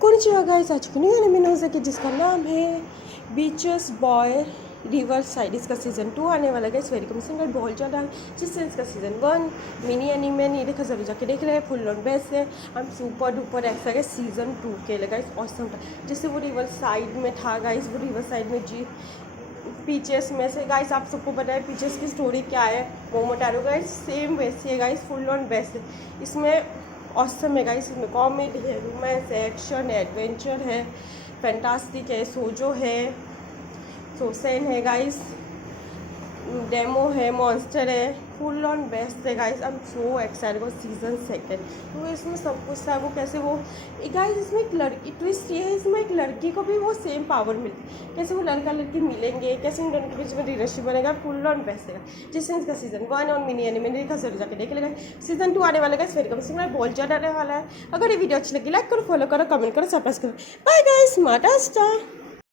Konnichiwa guys, आज की new anime news है कि जिसका नाम है बीचेस बॉय रिवर साइड। इसका सीज़न 2 आने वाला है। इस वेरी कम सिंगल बहुत ज़्यादा जिससे इसका सीज़न 1 मिनी एनिमे नहीं देखा जरूर जाके देख रहे हैं। फुल ऑन बेस्ट है। हम सुपर डुपर ऐसा है सीज़न 2 के लगा इस ऑसम था जिससे वो रिवर साइड में था गाइस। वो रिवर साइड में जी पीचेस में से गाइस आप सबको पता है पीचेस की स्टोरी क्या है। मोमोटारो गाइस सेम वैसी है गाइस, फुल ऑन बेस्ट है। इसमें ऑसम है गाइस। इसमें कॉमेडी है, रोमांस है, एक्शन है, एडवेंचर है, फैंटास्टिक है, सोजो है, सोसेन है गाइस, डेमो है, मॉन्स्टर है, फुल ऑन बेस्ट है guys. I am so excited for season 2। तो इसमें सब कुछ था वो कैसे वो गाइस इसमें एक लड़की ट्विस्ट ये है, इसमें एक लड़की को भी वो सेम पावर मिलती है। कैसे वो लड़का लड़की मिलेंगे, कैसे इन दोनों के बीच में रिलेशनशिप बनेगा, फुल ऑन बेस्ट है। जिससे इसका सीजन 1 और मिनी एनिमे देखा जरूर जाके देख लेगा। सीजन 2 आने वाला है फिर कम सिंगल बहुत ज़्यादा आने वाला है। अगर ये वीडियो अच्छी लगी लाइक करो, फॉलो करो, कमेंट करो, सब्सक्राइब करो। बाय गाइस, माटा स्टार।